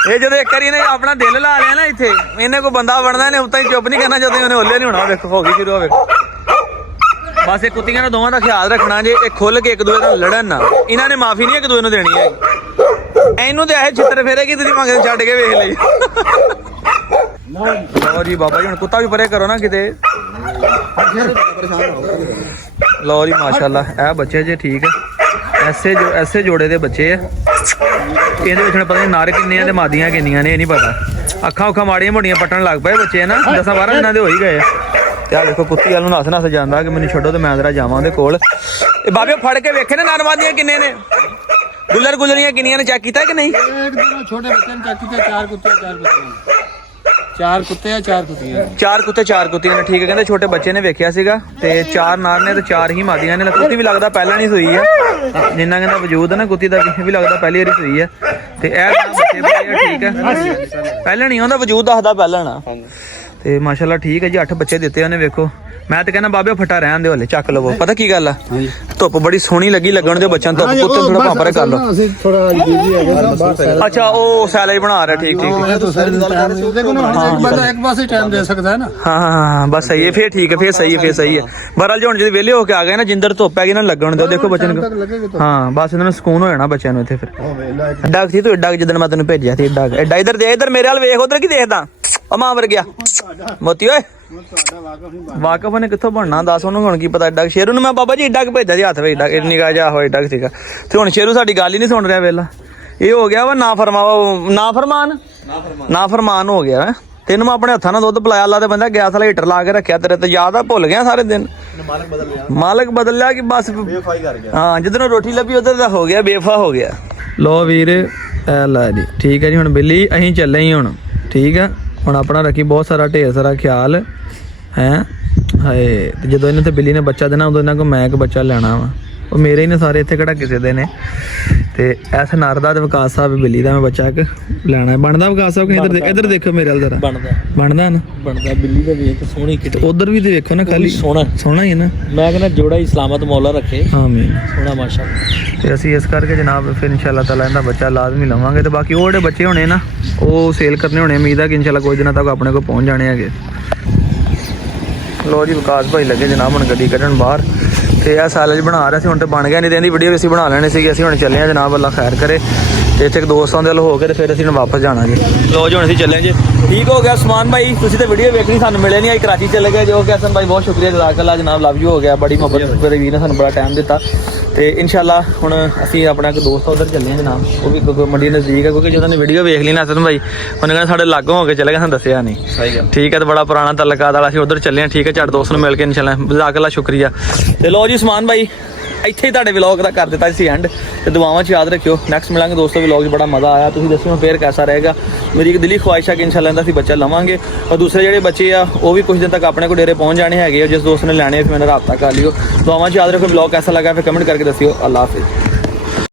ਇਹ ਜਦੋਂ ਇੱਕ ਵਾਰੀ ਇਹਨੇ ਆਪਣਾ ਦਿਲ ਲਾ ਲਿਆ ਨਾ ਇੱਥੇ, ਇਹਨੇ ਕੋਈ ਬੰਦਾ ਬਣਦਾ ਇਹਨੇ ਉੱਤਾਂ ਹੀ ਚੁੱਪ ਨਹੀਂ ਕਰਨਾ, ਜਦੋਂ ਉਹਨੇ ਓਲੇ ਨਹੀਂ ਹੋਣਾ। ਵੇਖੋ ਹੋ ਗਈ ਸ਼ੁਰੂ, ਹੋਵੇ ਬਸ ਇਹ ਕੁੱਤੀਆਂ ਨੂੰ ਦੋਵਾਂ ਦਾ ਖਿਆਲ ਰੱਖਣਾ ਜੇ, ਇਹ ਖੁੱਲ ਕੇ ਇੱਕ ਦੂਜੇ ਨਾਲ ਲੜਨ ਨਾ, ਇਹਨਾਂ ਨੇ ਮਾਫੀ ਨਹੀਂ ਇੱਕ ਦੂਜੇ ਨੂੰ ਦੇਣੀ ਹੈ। ਇਹਨੂੰ ਤੇ ਇਹ ਛਿੱਤਰ ਫੇਰੇਗੀ, ਤੁਸੀਂ ਮੰਗਦੇ ਛੱਡ ਕੇ ਵੇਖ ਲਈ। ਲਓ ਜੀ ਬਾਬਾ ਜੀ ਹੁਣ ਕੁੱਤਾ ਵੀ ਪਰੇ ਕਰੋ ਨਾ ਕਿਤੇ। ਲਓ ਜੀ ਮਾਸ਼ਾਅੱਲਾ ਇਹ ਬੱਚੇ ਜੇ ਠੀਕ ਹੈ, ਐਸੇ ਜੋੜੇ ਦੇ ਬੱਚੇ ਆ। ਇਹਦੇ ਵਿੱਚ ਪਤਾ ਨਹੀਂ ਨਰ ਕਿੰਨੇ ਆ ਤੇ ਮਾਦੀਆਂ ਕਿੰਨੀਆਂ ਨੇ, ਇਹ ਨਹੀਂ ਪਤਾ। ਅੱਖਾਂ ਉੱਖਾਂ ਮਾੜੀਆਂ ਮੋਟੀਆਂ ਪੱਟਣ ਲੱਗ ਪਏ ਬੱਚੇ ਨਾ, 10-12 ਦਿਨਾਂ ਦੇ ਹੋ ਹੀ ਗਏ ਆ। ਤੇ ਆ ਦੇਖੋ ਕੁੱਤੀ ਵੱਲ ਨੂੰ ਨੱਸ ਜਾਂਦਾ ਕਿ ਮੈਨੂੰ ਛੱਡੋ ਤੇ ਮੈਂ ਜ਼ਰਾ ਜਾਵਾਂ ਉਹਦੇ ਕੋਲ। ਇਹ ਬਾਬੇ ਫੜ ਕੇ ਵੇਖੇ ਨੇ ਨਰ ਮਾਦੀਆਂ ਕਿੰਨੇ ਨੇ, ਗੁੱਲਰੀਆਂ ਕਿੰਨੀਆਂ ਨੇ, ਚੈੱਕ ਕੀਤਾ ਕਿ ਨਹੀਂ? ਇੱਕ ਦਿਨ ਛੋਟੇ ਬੱਚੇ ਨੇ ਚੈੱਕ ਕੀਤਾ, 4 ਕੁੱਤੇ 4 ਕੁੱਤੇ 4 ਕੁੱਤੀਆਂ 4 ਕੁੱਤੇ 4 ਕੁੱਤੀਆਂ ਨੇ, ਠੀਕ ਹੈ। ਕਹਿੰਦੇ ਛੋਟੇ ਬੱਚੇ ਨੇ ਵੇਖਿਆ ਸੀਗਾ ਤੇ 4 ਨਰ ਨੇ ਤੇ 4 ਹੀ ਮਾਦੀਆਂ ਨੇ। ਕੁੱਤੀ ਵੀ ਲੱਗਦਾ ਪਹਿਲਾਂ ਨਹੀਂ ਸੂਈ ਆ, ਜਿੰਨਾ ਕਹਿੰਦਾ ਵਜੂਦ ਹੈ ਨਾ ਕੁੱਤੀ ਦਾ ਵੀ ਲੱਗਦਾ ਪਹਿਲੀ ਵਾਰੀ ਸੂਈ ਆ। ਤੇ ਇਹ ਬੱਚੇ ਬੜੇ ਆ, ਠੀਕ ਹੈ। ਪਹਿਲਾਂ ਨਹੀਂ ਉਹਦਾ ਵਜੂਦ ਦੱਸਦਾ ਪਹਿਲਾਂ ਨਾ। ਤੇ ਮਾਸ਼ਾਅੱਲਾ ਠੀਕ ਹੈ ਜੀ, 8 ਬੱਚੇ ਦਿੱਤੇ ਉਹਨੇ। ਵੇਖੋ ਮੈਂ ਤਾਂ ਕਹਿੰਦਾ ਬਾਬੇ ਫਟਾ ਰਹਿਣ ਦੇ ਹਲੇ, ਚੱਕ ਲਵੋ। ਪਤਾ ਕੀ ਗੱਲ ਆ, ਧੁੱਪ ਬੜੀ ਸੋਹਣੀ ਲੱਗੀ ਲੱਗਣ ਦੇ ਬੱਚਿਆਂ ਨੂੰ, ਧੁੱਪ ਕੁੱਤੇ ਥੋੜਾ ਪਾਪਰੇ ਕਰ ਲਓ। ਅਸੀਂ ਥੋੜਾ ਬਿਜ਼ੀ ਹੈਗੇ। ਅੱਛਾ ਉਹ ਸੈਲੇਜ ਬਣਾ ਰਿਹਾ, ਠੀਕ ਇੱਕ ਪਾਸੇ ਟਾਈਮ ਦੇ ਸਕਦਾ ਹੈ ਨਾ। ਹਾਂ ਬਸ ਸਹੀ ਹੈ, ਫੇਰ ਠੀਕ ਹੈ, ਫੇਰ ਸਹੀ ਹੈ। ਬਹਰਾਲ ਜੀ ਹੁਣ ਜਦੋਂ ਵਿਹਲੇ ਹੋ ਕੇ ਆ ਗਏ ਨਾ, ਜਿੰਦਰ ਧੁੱਪ ਹੈਗੀ ਨਾ ਲੱਗਣ ਦਿਓ। ਦੇਖੋ ਬੱਚੇ ਨੂੰ, ਹਾਂ ਬਸ ਇਹਨਾਂ ਨੂੰ ਸਕੂਨ ਹੋ ਜਾਣਾ ਬੱਚਿਆਂ ਨੂੰ ਇੱਥੇ। ਫਿਰ ਡੱਗ ਸੀ ਤੂੰ, ਡੱਗ ਜਿੱਦਣ ਮੈਂ ਤੈਨੂੰ ਭੇਜਿਆ ਸੀ, ਡੱਗ ਐਡਾ ਇੱਧਰ ਦੇ, ਇੱਧਰ ਮੇਰੇ ਵੱਲ ਵੇਖ, ਉਧਰ ਕੀ ਦੇਖਦਾ ਅਮਾ ਵਰ ਗਿਆ ਮੋਤੀ ਓਏ। ਵਾਕਫ ਨੇ ਕਿੱਥੋਂ ਬਣਨਾ ਦੱਸ, ਉਹਨੂੰ ਹੁਣ ਕੀ ਪਤਾ। ਏਡਾ ਸ਼ੇਰੂ ਨੂੰ ਮੈਂ ਬਾਬਾ ਜੀ ਏਡਾ ਭੇਜਿਆ ਸੀ ਹੱਥ ਵਿੱਚ, ਏਡਾ ਨਿਗਾਹ ਜਾ ਹੋਇਆ ਏਡਾ ਸੀਗਾ। ਤੇ ਹੁਣ ਸ਼ੇਰੂ ਸਾਡੀ ਗੱਲ ਹੀ ਨਹੀਂ ਸੁਣ ਰਿਹਾ ਵੇਲਾ, ਇਹ ਹੋ ਗਿਆ ਵਾ ਨਾ ਫਰਮਾਨ ਹੋ ਗਿਆ। ਤੈਨੂੰ ਮੈਂ ਆਪਣੇ ਹੱਥਾਂ ਨਾਲ ਦੁੱਧ ਪਿਲਾਇਆ, ਅੱਲਾ ਦੇ ਬੰਦਾ ਗੈਸ ਵਾਲਾ ਹੀਟਰ ਲਾ ਕੇ ਰੱਖਿਆ, ਤੇਰੇ ਤੇ ਯਾਦ ਆ, ਭੁੱਲ ਗਿਆ ਸਾਰੇ ਦਿਨ। ਮਾਲਕ ਬਦਲ ਲਿਆ ਕਿ ਬਸ ਹਾਂ, ਜਿੱਧਰੋਂ ਰੋਟੀ ਲੱਭੀ ਉਧਰ ਦਾ ਹੋ ਗਿਆ, ਬੇਫਾ ਹੋ ਗਿਆ। ਲੋ ਵੀਰ ਐ ਲੈ ਜੀ, ਠੀਕ ਹੈ ਜੀ। ਹੁਣ ਬਿੱਲੀ ਅਸੀਂ ਚੱਲੇ ਹੀ ਹੁਣ, ਠੀਕ ਆ। ਹੁਣ ਆਪਣਾ ਰੱਖੀ ਬਹੁਤ ਸਾਰਾ ਢੇਰ ਸਾਰਾ ਖਿਆਲ ਹੈ। ਹਾਏ ਤੇ ਜਦੋਂ ਇਹਨੇ ਤੇ ਬਿੱਲੀ ਨੇ ਬੱਚਾ ਦੇਣਾ, ਉਦੋਂ ਇਹਨਾਂ ਕੋਲ ਮੈਂ ਇੱਕ ਬੱਚਾ ਲੈਣਾ ਵਾ। ਉਹ ਮੇਰੇ ਹੀ ਨੇ ਸਾਰੇ, ਇੱਥੇ ਕਿਹੜਾ ਕਿਸੇ ਦੇ ਨੇ। ਤੇ ਇਸ ਨਰ ਦਾ ਤੇ ਵਿਕਾਸ ਸਾਹਿਬ ਬਿੱਲੀ ਦਾ ਮੈਂ ਬੱਚਾ ਇੱਕ ਲੈਣਾ। ਬਣਦਾ ਵਿਕਾਸ ਸਾਹਿਬ ਕਿ ਇੱਧਰ ਦੇਖੋ ਮੇਰੇ ਵੱਲ ਜ਼ਰਾ, ਬਣਦਾ ਨਾ ਬਿੱਲੀ ਦਾ ਵੇਖ ਸੋਹਣੀ ਕਿਤੇ, ਉਧਰ ਵੀ ਤੇ ਵੇਖੋ ਨਾ, ਖਾਲੀ ਸੋਹਣਾ ਹੀ ਹੈ ਨਾ। ਮੈਂ ਕਹਿੰਦਾ ਜੋੜਾ ਹੀ ਸਲਾਮਤ ਮੌਲਾ ਰੱਖੇ, ਆਮੀਨ। ਸੋਹਣਾ ਮਾਸ਼ਾਅੱਲਾ। ਤੇ ਅਸੀਂ ਇਸ ਕਰਕੇ ਜਨਾਬ ਫਿਰ ਇਨਸ਼ਾਅੱਲਾ ਤਾਲਾ ਇਹਦਾ ਬੱਚਾ ਲਾਜ਼ਮੀ ਲਵਾਂਗੇ। ਤੇ ਬਾਕੀ ਉਹ ਜਿਹੜੇ ਬੱਚੇ ਹੋਣੇ ਨਾ, ਉਹ ਸੇਲ ਕਰਨੇ ਹੋਣੇ। ਉਮੀਦ ਹੈ ਕਿ ਇਨਸ਼ਾਅੱਲਾ ਕੁਝ ਦਿਨਾਂ ਤੱਕ ਆਪਣੇ ਕੋਲ ਪਹੁੰਚ ਜਾਣੇ ਹੈਗੇ। ਲੋ ਜੀ ਵਿਕਾਸ ਭਾਈ ਲੱਗੇ ਜਨਾਬ ਹੁਣ ਗੱਡੀ ਕੱਢਣ ਬਾਹਰ। ਤੇ ਇਹ ਸਾਲਜ ਬਣਾ ਰਿਹਾ ਸੀ, ਹੁਣ ਤੇ ਬਣ ਗਿਆ, ਨਹੀਂ ਤੇ ਇਹਦੀ ਵੀਡੀਓ ਵੀ ਅਸੀਂ ਬਣਾ ਲੈਣੀ ਸੀਗੀ। ਅਸੀਂ ਹੁਣ ਚੱਲੇ ਆ ਜਨਾਬ, ਅੱਲਾ ਖੈਰ ਕਰੇ। ਤੇ ਇੱਥੇ ਇੱਕ ਦੋਸਤਾਂ ਦੇ ਵੱਲ ਹੋ ਕੇ ਤੇ ਫਿਰ ਅਸੀਂ ਹੁਣ ਵਾਪਸ ਜਾਣਾ ਜੀ। ਲੋ ਜੀ ਹੁਣ ਅਸੀਂ ਚੱਲੇ ਜੀ, ਠੀਕ ਹੋ ਗਿਆ ਸਮਾਨ ਭਾਈ। ਤੁਸੀਂ ਤੇ ਵੀਡੀਓ ਵੇਖਣੀ, ਸਾਨੂੰ ਮਿਲੇ ਨਹੀਂ, ਆਈ ਕਰਾਚੀ ਚਲੇ ਗਏ ਜੋ ਕਿ ਹਸਨ ਭਾਈ ਬਹੁਤ ਸ਼ੁਕਰੀਆ ਜਜ਼ਾਕੱਲਾ ਜਨਾਬ, ਲਵ ਯੂ ਹੋ ਗਿਆ। ਬੜੀ ਮੁਹੱਬਤ ਮੇਰੇ ਵੀਰ ਨੇ ਸਾਨੂੰ ਬੜਾ ਟਾਈਮ ਦਿੱਤਾ। ਤੇ ਇਨਸ਼ਾਅੱਲਾ ਹੁਣ ਅਸੀਂ ਆਪਣਾ ਇੱਕ ਦੋਸਤ ਉਧਰ ਚੱਲੇ ਆ ਜਨਾਬ, ਉਹ ਵੀ ਮੰਡੀ ਨਜ਼ਦੀਕ ਹੈ, ਕਿਉਂਕਿ ਜਦੋਂ ਨੇ ਵੀਡੀਓ ਵੇਖ ਲਈ ਨਾ ਹਸਨ ਭਾਈ, ਉਹਨੇ ਕਹਿੰਦਾ ਸਾਡੇ ਲਾਗੋਂ ਹੋ ਕੇ ਚਲੇ ਗਏ, ਸਾਨੂੰ ਦੱਸਿਆ ਨਹੀਂ। ਠੀਕ ਹੈ, ਤੇ ਬੜਾ ਪੁਰਾਣਾ ਤਲਕਾਤ ਵਾਲਾ, ਅਸੀਂ ਉਧਰ ਚੱਲੇ ਆ। ਠੀਕ ਹੈ, ਝੱਟ ਦੋਸਤ ਨੂੰ ਮਿਲ ਕੇ ਇਨਸ਼ਾਅੱਲਾ ਜਜ਼ਾਕੱਲਾ ਸ਼ੁਕਰੀਆ। ਤੇ ਲੋ ਜੀ ਸਮਾਨ ਭਾਈ ਇੱਥੇ ਹੀ ਤੁਹਾਡੇ ਵਲੌਗ ਦਾ ਕਰ ਦਿੱਤਾ ਸੀ ਐਂਡ। ਤੇ ਦੁਆਵਾਂ 'ਚ ਯਾਦ ਰੱਖਿਓ, ਨੈਕਸਟ ਮਿਲਾਂਗੇ ਦੋਸਤੋ। ਵਲੌਗ 'ਚ ਬੜਾ ਮਜ਼ਾ ਆਇਆ, ਤੁਸੀਂ ਦੱਸੋ ਫੇਰ ਕੈਸਾ ਰਹੇਗਾ। ਮੇਰੀ ਇੱਕ ਦਿਲੀ ਖੁਆਇਸ਼ ਹੈ ਕਿ ਇਨਸ਼ਾਅੱਲਾ ਇਹਦਾ ਅਸੀਂ ਬੱਚਾ ਲਵਾਂਗੇ। ਔਰ ਦੂਸਰੇ ਜਿਹੜੇ ਬੱਚੇ ਆ ਉਹ ਵੀ ਕੁਝ ਦਿਨ ਤੱਕ ਆਪਣੇ ਕੋਲ ਡੇਰੇ ਪਹੁੰਚ ਜਾਣੇ ਹੈਗੇ। ਜਿਸ ਦੋਸਤ ਨੇ ਲੈਣੇ ਫਿਰ ਮੈਨੂੰ ਰਾਬਤਾ ਕਰ ਲਿਓ। ਦੁਆਵਾਂ 'ਚ ਯਾਦ ਰੱਖੋ। ਵਲੌਗ ਕੈਸਾ ਲੱਗਾ ਫਿਰ ਕਮੈਂਟ ਕਰਕੇ ਦੱਸਿਓ। ਅੱਲਾ ਹਾਫਿਜ਼।